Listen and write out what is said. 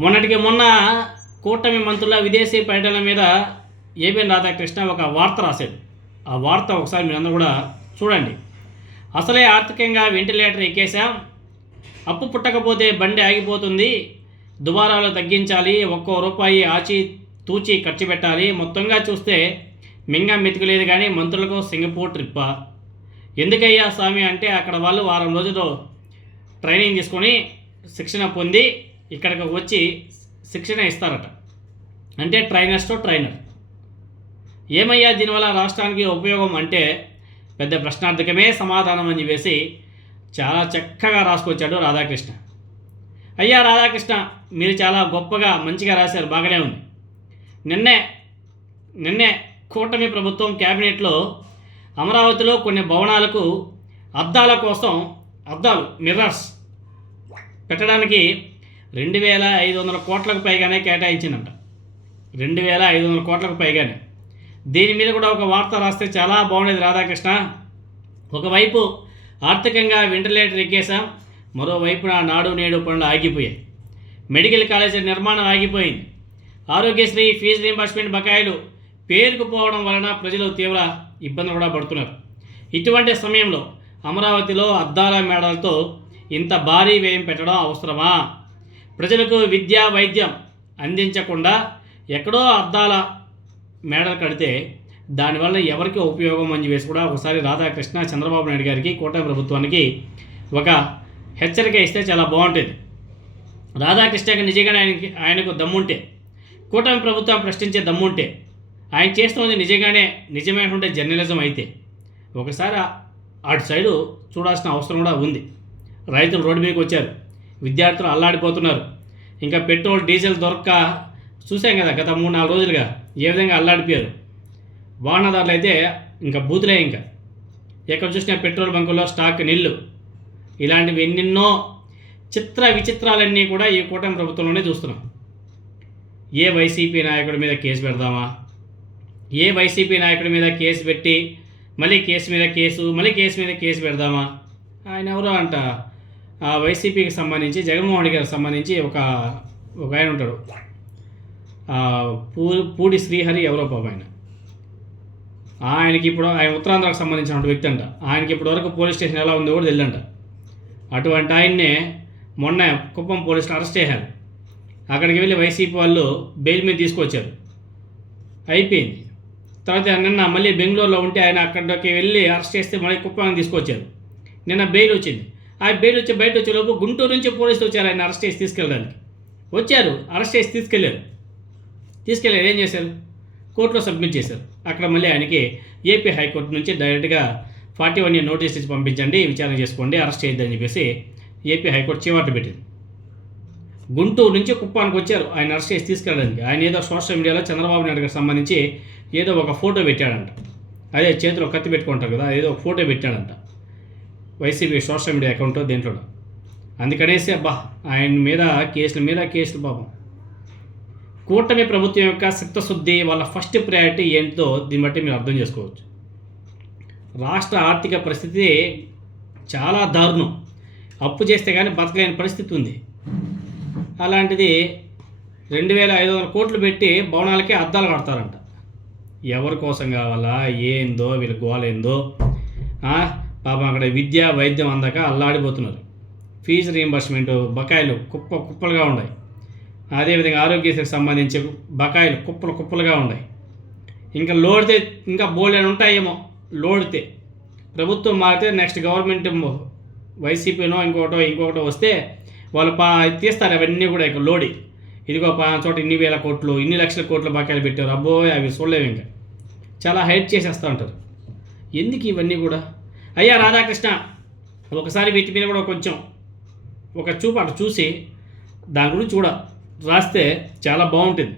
మొన్నటికి మొన్న కూటమి మంత్రుల విదేశీ పర్యటన మీద ఏబిఎన్ రాధాకృష్ణ ఒక వార్త రాశాడు. ఆ వార్త ఒకసారి మీరందరూ కూడా చూడండి. అసలే ఆర్థికంగా వెంటిలేటర్ ఎక్కేశాం, అప్పు పుట్టకపోతే బండి ఆగిపోతుంది, దుబారాలు తగ్గించాలి, ఒక్కో రూపాయి ఆచి తూచి ఖర్చు పెట్టాలి, మొత్తంగా చూస్తే మింగ మెతుకులేదు కానీ మంత్రులకు సింగపూర్ ట్రిప్పా? ఎందుకయ్యా స్వామి అంటే అక్కడ వాళ్ళు వారం రోజులు ట్రైనింగ్ తీసుకొని శిక్షణ పొంది ఇక్కడికి వచ్చి శిక్షణ ఇస్తారట. అంటే ట్రైనర్స్ టు ట్రైనర్. ఏమయ్యా దీనివల్ల రాష్ట్రానికి ఉపయోగం అంటే పెద్ద ప్రశ్నార్థకమే సమాధానం అని చెప్పేసి చాలా చక్కగా రాసుకొచ్చాడు రాధాకృష్ణ. అయ్యా రాధాకృష్ణ, మీరు చాలా గొప్పగా మంచిగా రాశారు, బాగానే ఉంది. నిన్నే కూటమి ప్రభుత్వం క్యాబినెట్లో అమరావతిలో కొన్ని భవనాలకు అద్దాలు మిర్రర్స్ పెట్టడానికి 2,500 కోట్లకు పైగానే కేటాయించిందంట. 2,500 కోట్లకు పైగానే. దీని మీద కూడా ఒక వార్త రాస్తే చాలా బాగుండేది రాధాకృష్ణ. ఒకవైపు ఆర్థికంగా వెంటిలేటర్ ఎక్కేసాం, మరోవైపున నాడు నేడు పనులు ఆగిపోయాయి. మెడికల్ కాలేజీ నిర్మాణం ఆగిపోయింది. ఆరోగ్యశ్రీ ఫీజు రీయింబర్స్మెంట్ బకాయిలు పేరుకుపోవడం వలన ప్రజలు తీవ్ర ఇబ్బందులు కూడా పడుతున్నారు. ఇటువంటి సమయంలో అమరావతిలో అద్దాల మేడలతో ఇంత భారీ వ్యయం పెట్టడం అవసరమా? ప్రజలకు విద్య వైద్యం అందించకుండా ఎక్కడో అద్దాల మేడలు కడితే దానివల్ల ఎవరికి ఉపయోగం అని చెప్పేసి కూడా ఒకసారి రాధాకృష్ణ చంద్రబాబు నాయుడు గారికి కూటమి ప్రభుత్వానికి ఒక హెచ్చరిక ఇస్తే చాలా బాగుంటుంది. రాధాకృష్ణకి నిజంగానే ఆయనకు దమ్ముంటే, కూటమి ప్రభుత్వం ప్రశ్నించే దమ్ముంటే, ఆయన చేస్తున్నది నిజమైనటువంటి జర్నలిజం అయితే ఒకసారి అటు సైడు చూడాల్సిన అవసరం కూడా ఉంది. రైతులు రోడ్డు మీదకి వచ్చారు, విద్యార్థులు అల్లాడిపోతున్నారు. ఇంకా పెట్రోల్ డీజిల్ దొరక్క చూసాం కదా గత 3-4 రోజులుగా ఏ విధంగా అల్లాడిపోయారు. వాహనదారులు అయితే ఇంకా బూతులే, ఇంకా ఎక్కడ చూసినా పెట్రోల్ బంకుల్లో స్టాక్ నీళ్ళు. ఇలాంటివి ఎన్నెన్నో విచిత్రాలన్నీ కూడా ఈ కూటమి ప్రభుత్వంలోనే చూస్తున్నాం. ఏ వైసీపీ నాయకుడి మీద కేసు పెడదామా, ఏ వైసీపీ నాయకుడి మీద కేసు పెట్టి మళ్ళీ కేసు మీద కేసు పెడదామా? ఆయన ఎవరో అంట, ఆ వైసీపీకి సంబంధించి జగన్మోహన్ రెడ్డి గారికి సంబంధించి ఒక ఆయన ఉంటాడు, పూడి శ్రీహరి ఎవరో పాప ఆయనకి ఇప్పుడు ఆయన ఉత్తరాంధ్రకు సంబంధించిన వ్యక్తి అంట. ఆయనకి ఇప్పటివరకు పోలీస్ స్టేషన్ ఎలా ఉందో కూడా తెలియదంట. అటువంటి ఆయన్నే మొన్న కుప్పం పోలీసులు అరెస్ట్ చేశారు. అక్కడికి వెళ్ళి వైసీపీ వాళ్ళు బెయిల్ మీద తీసుకొచ్చారు, అయిపోయింది. తర్వాత నిన్న మళ్ళీ బెంగళూరులో ఉంటే ఆయన అక్కడికి వెళ్ళి అరెస్ట్ చేస్తే మళ్ళీ కుప్పానికి తీసుకొచ్చారు. నిన్న బెయిల్ వచ్చింది. ఆ బెయిల్ వచ్చి బయట వచ్చేలోపు గుంటూరు నుంచి పోలీసులు వచ్చారు ఆయన అరెస్ట్ చేసి తీసుకెళ్ళడానికి. అరెస్ట్ చేసి తీసుకెళ్ళారు. ఏం చేశారు? కోర్టులో సబ్మిట్ చేశారు. అక్కడ మళ్ళీ ఆయనకి ఏపీ హైకోర్టు నుంచి డైరెక్ట్గా 41A నోటీస్ ఇచ్చి పంపించండి, విచారణ చేసుకోండి, అరెస్ట్ చేయొద్దని చెప్పేసి ఏపీ హైకోర్టు చివాట్లు పెట్టింది. గుంటూరు నుంచి కుప్పానికి వచ్చారు ఆయన అరెస్ట్ చేసి తీసుకెళ్ళడానికి. ఆయన ఏదో సోషల్ మీడియాలో చంద్రబాబు నాయుడు గారికి సంబంధించి ఏదో ఒక ఫోటో పెట్టాడంట. అదే చేతిలో కత్తి పెట్టుకుంటారు కదా, ఏదో ఒక ఫోటో పెట్టాడంట వైసీపీ సోషల్ మీడియా అకౌంట్లో దేంట్లో. అందుకనేసి ఆయన మీద కేసులు పాపం. కూటమి ప్రభుత్వం యొక్క చిత్తశుద్ధి, వాళ్ళ ఫస్ట్ ప్రయారిటీ ఏంటో దీన్ని బట్టి మీరు అర్థం చేసుకోవచ్చు. రాష్ట్ర ఆర్థిక పరిస్థితి చాలా దారుణం. అప్పు చేస్తే కానీ బతకలేని పరిస్థితి ఉంది. అలాంటిది 2,500 కోట్లు పెట్టి భవనాలకి అద్దాలు కడతారంట. ఎవరి కోసం కావాలా ఏందో వీళ్ళ గోలేందో. పాపం అక్కడ విద్య వైద్యం అందాక అల్లాడిపోతున్నారు. ఫీజు రీయింబర్స్మెంట్ బకాయిలు కుప్పలుగా ఉన్నాయి. అదేవిధంగా ఆరోగ్యశ్రీకి సంబంధించి బకాయిలు కుప్పలుగా ఉన్నాయి. ఇంకా లోడితే ఇంకా బోల్డెన్ ఉంటాయేమో. లోడితే ప్రభుత్వం మారితే నెక్స్ట్ గవర్నమెంట్ వైసీపీనో ఇంకొకటో వస్తే వాళ్ళు తీస్తారు అవన్నీ కూడా. ఇక లోడి ఇదిగో చోట ఇన్ని వేల కోట్లు, ఇన్ని లక్షల కోట్ల బకాయిలు పెట్టారు, అబ్బో అవి చూడలేము. ఇంకా చాలా హైట్ చేసేస్తూ ఉంటారు. ఎందుకు ఇవన్నీ కూడా? అయ్యా రాధాకృష్ణ, ఒకసారి వీటి మీద కూడా కొంచెం ఒక చూపు అటు చూసి దాని గురించి కూడా రాస్తే చాలా బాగుంటుంది.